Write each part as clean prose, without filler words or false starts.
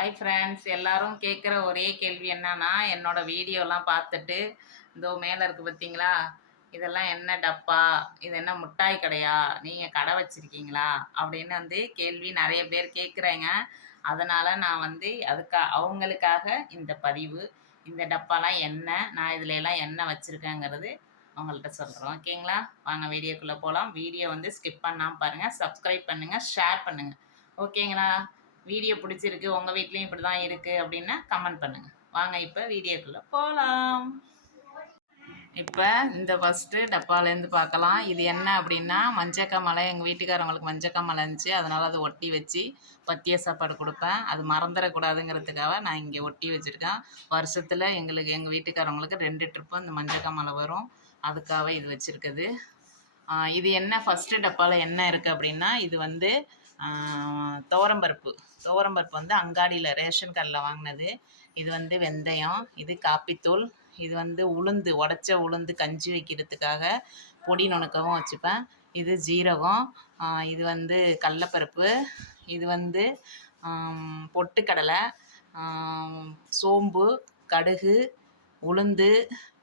Hi friends, எல்லாரும் கேட்குற ஒரே கேள்வி என்னன்னா, என்னோட வீடியோலாம் பார்த்துட்டு, இதோ மேலே இருக்கு பார்த்தீங்களா? இதெல்லாம் என்ன டப்பா? இது என்ன முட்டாய் கடையா? நீங்க கடை வச்சிருக்கீங்களா? அப்படின்னு கேள்வி நெறைய பேர் கேட்குறாங்க. அதனால நான் அவங்களுக்காக இந்த பதிவு. இந்த டப்பாலாம் என்ன? நான் இதுல எல்லாம் என்ன வச்சிருக்கேங்கிறது அவங்கள்ட்ட சொல்றேன். ஓகேங்களா? வாங்க வீடியோக்குள்ள போலாம். வீடியோ ஸ்கிப் பண்ணாம பாருங்க. சப்ஸ்கிரைப் பண்ணுங்க, ஷேர் பண்ணுங்க. ஓகேங்களா? வீடியோ பிடிச்சிருக்கு, உங்கள் வீட்லேயும் இப்படி தான் இருக்குது அப்படின்னா கமெண்ட் பண்ணுங்கள். வாங்க இப்போ வீடியோக்குள்ளே போகலாம். இப்போ இந்த ஃபஸ்ட்டு டப்பாலேருந்து பார்க்கலாம். இது என்ன அப்படின்னா மஞ்சக்காமலை. எங்கள் வீட்டுக்காரவங்களுக்கு மஞ்சக்காமலை இருந்துச்சு, அதனால் அதை ஒட்டி வச்சு பத்திய சாப்பாடு கொடுப்பேன். அது மறந்துடக்கூடாதுங்கிறதுக்காக நான் இங்கே ஒட்டி வச்சுருக்கேன். வருஷத்தில் எங்கள் வீட்டுக்காரவங்களுக்கு 2 ட்ரிப்பு இந்த மஞ்சக்காமலை வரும். அதுக்காக இது வச்சுருக்குது. இது என்ன ஃபஸ்ட்டு டப்பாவில் என்ன இருக்குது அப்படின்னா, இது துவரம்பருப்பு. துவரம்பருப்பு அங்காடியில் ரேஷன் கடையில் வாங்கினது. இது வெந்தயம், இது காப்பித்தூள், இது உளுந்து, உடச்ச உளுந்து கஞ்சி வைக்கிறதுக்காக பொடி நுணுக்கவும் வச்சுப்பேன். இது ஜீரகம், இது கடலப்பருப்பு, இது பொட்டுக்கடலை, சோம்பு, கடுகு, உளுந்து.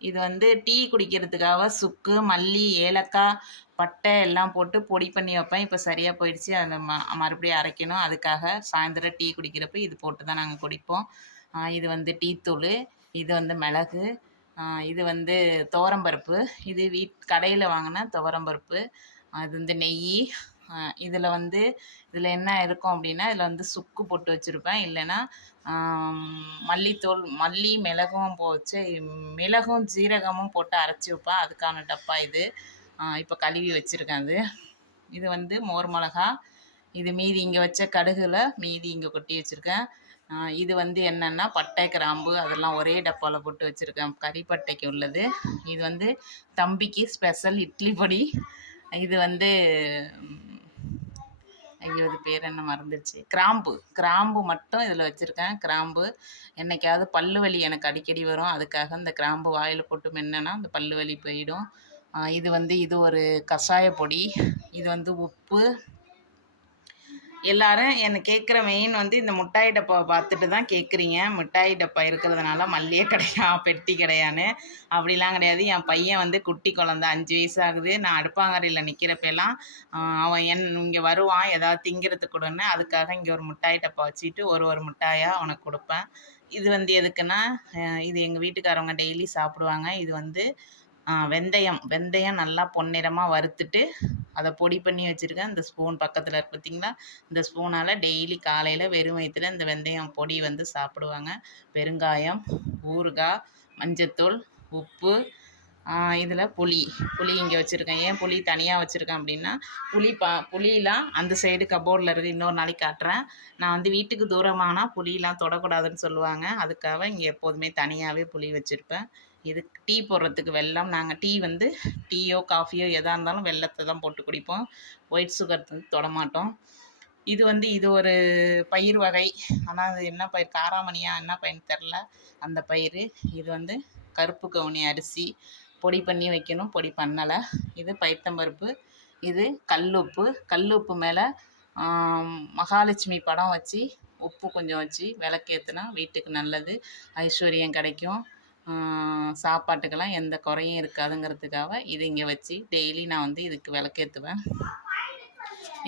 இது டீ குடிக்கிறதுக்காக சுக்கு, மல்லி, ஏலக்காய், பட்டை எல்லாம் போட்டு பொடி பண்ணி வைப்பேன். இப்போ சரியாக போயிடுச்சு. அதை மறுபடியும் அரைக்கணும். அதுக்காக சாயந்தரம் டீ குடிக்கிறப்ப இது போட்டு தான் நாங்கள் குடிப்போம். இது டீத்தூள், இது மிளகு, இது துவரம்பருப்பு. இது கடையில் வாங்கின துவரம்பருப்பு. அது நெய். இதில் இதில் என்ன இருக்கும் அப்படின்னா, இதில் சுக்கு போட்டு வச்சுருப்பேன். இல்லைன்னா மல்லித்தூள், மல்லி, மிளகும் மிளகும் ஜீரகமும் போட்டு அரைச்சி வைப்பேன். அதுக்கான டப்பா இது. இப்போ கழுவி வச்சுருக்கேன். இது மோர் மிளகா. இது மீதி இங்கே வச்ச கடுகுல மீதி இங்கே கொட்டி வச்சுருக்கேன். இது என்னென்னா பட்டை, கிராம்பு அதெல்லாம் ஒரே டப்பாவில் போட்டு வச்சுருக்கேன், கறிப்பட்டைக்கு உள்ளது. இது தம்பிக்கு ஸ்பெஷல் இட்லி பொடி. இது ஐயோ இது பேர் என்ன மறந்துடுச்சு, கிராம்பு. கிராம்பு மட்டும் இதில் வச்சுருக்கேன். கிராம்பு என்னைக்காவது பல்லு வலி எனக்கு அடிக்கடி வரும், அதுக்காக இந்த கிராம்பு வாயில் போட்டு மென்னனா அந்த பல்லு வலி போயிடும். இது ஒரு கஷாய பொடி. இது உப்பு. எல்லாரும் என்னை கேட்குற மெயின் இந்த மிட்டாய் டப்பாவை பார்த்துட்டு தான் கேட்குறீங்க. மிட்டாய் டப்பா இருக்கிறதுனால மல்லிகை கடையா பெட்டி கடையான்னு. அப்படிலாம் கிடையாது. என் பையன் குட்டி குழந்த, 5 வயசு ஆகுது. நான் அடுப்பாங்கரையில் நிற்கிறப்பெல்லாம் அவன் இங்கே வருவான், ஏதாவது திங்கிறதுக்கு கொடுன்னு. அதுக்காக இங்கே ஒரு மிட்டாய் டப்பா வச்சுட்டு ஒரு மிட்டாயாக அவனுக்கு கொடுப்பேன். இது எதுக்குன்னா, இது எங்கள் வீட்டுக்காரவங்க டெய்லி சாப்பிடுவாங்க. இது வெந்தயம். வெந்தயம் நல்லா பொன்னிறமாக வறுத்துட்டு அதை பொடி பண்ணி வச்சுருக்கேன். இந்த ஸ்பூன் பக்கத்தில் இருக்கு பார்த்தீங்களா? இந்த ஸ்பூனால் டெய்லி காலையில் வெறும் வயிற்றுல இந்த வெந்தயம் பொடி சாப்பிடுவாங்க. பெருங்காயம், ஊறுகாய், மஞ்சத்தூள், உப்பு, இதில் புளி. புளி இங்கே வச்சுருக்கேன். ஏன் புளி தனியாக வச்சுருக்கேன் அப்படின்னா, புளியெலாம் அந்த சைடு கபோர்டில் இருக்குது. இன்னொரு நாளைக்கு காட்டுறேன். நான் வீட்டுக்கு தூரமானால் புளியெலாம் தொடக்கூடாதுன்னு சொல்லுவாங்க. அதுக்காக இங்கே எப்போதுமே தனியாகவே புளி வச்சுருப்பேன். இது டீ போடுறதுக்கு வெல்லம். நாங்கள் டீயோ காஃபியோ எதாக இருந்தாலும் வெல்லத்தை தான் போட்டு குடிப்போம். ஒயிட் சுகர் தொடமாட்டோம். இது ஒரு பயிர் வகை. ஆனால் அது என்ன பயிர், காராமணியா என்ன பயிர்னு தெரில அந்த பயிர். இது கருப்பு கவுனி அரிசி. பொடி பண்ணி வைக்கணும், பொடி பண்ணலை. இது பைத்தம்பருப்பு. இது கல்லுப்பு. கல்லுப்பு மேலே மகாலட்சுமி படம் வச்சு உப்பு கொஞ்சம் வச்சு விளக்கேற்றுனா வீட்டுக்கு நல்லது, ஐஸ்வர்யம் கிடைக்கும். சாப்பாட்டுக்கெல்லாம் எந்த குறையும் இருக்காதுங்கிறதுக்காக இது இங்கே வச்சு டெய்லி நான் இதுக்கு விளக்கேற்றுவேன்.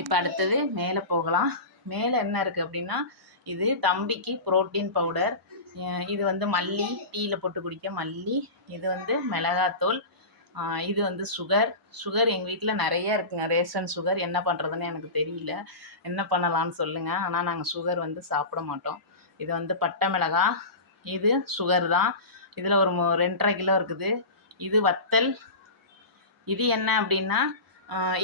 இப்போ அடுத்தது மேலே போகலாம். மேலே என்ன இருக்குது அப்படின்னா, இது தம்பிக்கு புரோட்டீன் பவுடர். இது மல்லி, டீயில் போட்டு குடிக்க மல்லி. இது மிளகாத்தூள். இது சுகர். சுகர் எங்கள் வீட்டில் நிறைய இருக்குங்க, ரேஷன் சுகர். என்ன பண்ணுறதுன்னு எனக்கு தெரியல, என்ன பண்ணலான்னு சொல்லுங்கள். ஆனால் நாங்கள் சுகர் சாப்பிட மாட்டோம். இது பட்டை மிளகாய். இது சுகர் தான். இதில் ஒரு 2.5 கிலோ இருக்குது. இது வத்தல். இது என்ன அப்படின்னா,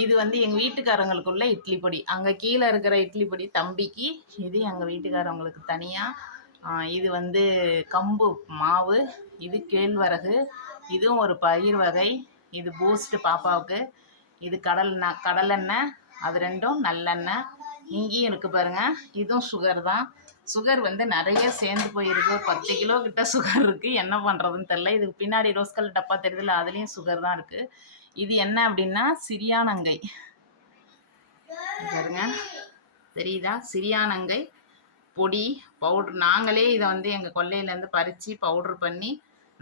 இது எங்கள் வீட்டுக்காரங்களுக்குள்ள இட்லி பொடி. அங்கே கீழே இருக்கிற இட்லி பொடி தம்பிக்கு, இது எங்கள் வீட்டுக்காரவங்களுக்கு தனியாக. இது கம்பு மாவு. இது கேழ்வரகு. இதுவும் ஒரு பயிர் வகை. இது பூஸ்ட்டு பாப்பாவுக்கு. இது கடலெண்ணெய். அது 2ம் நல்லெண்ணெய். இங்கேயும் இருக்குது பாருங்கள், இதுவும் சுகர் தான். சுகர் நிறைய சேர்ந்து போயிருக்கு. 10 கிலோ கிட்ட சுகர் இருக்குது. என்ன பண்ணுறதுன்னு தெரில. இதுக்கு பின்னாடி ரோஸ் கலர் டப்பா தெரியுதுல, அதுலேயும் சுகர் தான் இருக்குது. இது என்ன அப்படின்னா சிறியானங்கை. பாருங்க தெரியுதா, சிறியானங்கை. பொடி பவுட்ரு. நாங்களே இதை வந்து எங்கள் கொல்லையிலேருந்து பறித்து பவுட்ரு பண்ணி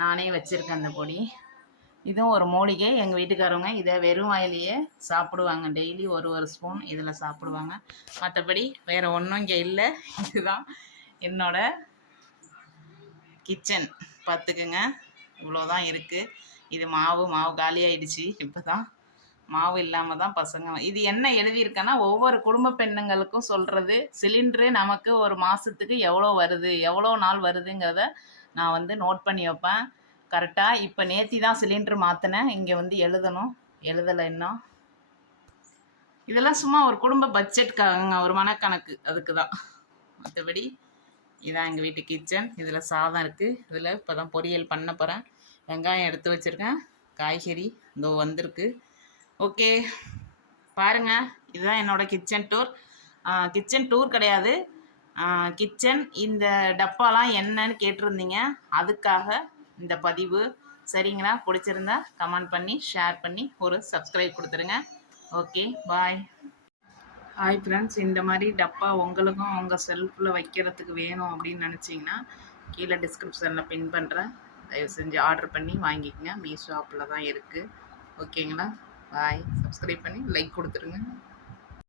நானே வச்சுருக்கேன் அந்த பொடி. இதுவும் ஒரு மூலிகை. எங்கள் வீட்டுக்காரவங்க இதை வெறும் வாயிலேயே சாப்பிடுவாங்க. டெய்லி ஒரு ஒரு ஸ்பூன் இதில் சாப்பிடுவாங்க. மற்றபடி வேறு ஒன்றும் இங்கே இல்லை. இதுதான் என்னோட கிச்சன். பார்த்துக்குங்க, இவ்வளோதான் இருக்குது. இது மாவு காலியாகிடுச்சு. இப்போ தான் மாவு இல்லாமல் தான் பசங்க. இது என்ன எழுதியிருக்கேன்னா, ஒவ்வொரு குடும்ப பெண்ணுங்களுக்கும் சொல்கிறது, சிலிண்ட்ரு நமக்கு ஒரு மாதத்துக்கு எவ்வளோ வருது, எவ்வளோ நாள் வருதுங்கிறத நான் வந்து நோட் பண்ணி வைப்பேன் கரெக்டாக. இப்போ நேற்று தான் சிலிண்ட்ரு மாற்றினேன். இங்கே வந்து எழுதணும், எழுதலை இன்னும். இதெல்லாம் சும்மா ஒரு குடும்ப பட்ஜெட்காக, ஒரு மனக்கணக்கு, அதுக்கு தான். மற்றபடி இதான் எங்கள் வீட்டு கிச்சன். இதில் சாதம் இருக்குது. இதில் இப்போ தான் பொரியல் பண்ண போகிறேன். வெங்காயம் எடுத்து வச்சுருக்கேன். காய்கறி இதோ வந்திருக்கு. ஓகே, பாருங்கள், இதுதான் என்னோடய கிச்சன் டூர். கிச்சன் டூர் கிடையாது, கிச்சன். இந்த டப்பாலாம் என்னன்னு கேட்டிருந்தீங்க, அதுக்காக இந்த பதிவு. சரிங்களா? பிடிச்சிருந்தா கமெண்ட் பண்ணி ஷேர் பண்ணி ஒரு சப்ஸ்கிரைப் கொடுத்துருங்க. ஓகே, பாய். ஹாய் ஃப்ரெண்ட்ஸ், இந்த மாதிரி டப்பா உங்களுக்கும் உங்கள் செல்ஃபில் வைக்கிறதுக்கு வேணும் அப்படின்னு நினச்சிங்கன்னா கீழே டிஸ்கிரிப்ஷனில் பின் பண்ணுறேன். தயவு செஞ்சு ஆர்டர் பண்ணி வாங்கிக்கங்க. மீஷோ ஆப்பில் தான் இருக்குது. ஓகேங்களா? பாய். சப்ஸ்கிரைப் பண்ணி லைக் கொடுத்துருங்க.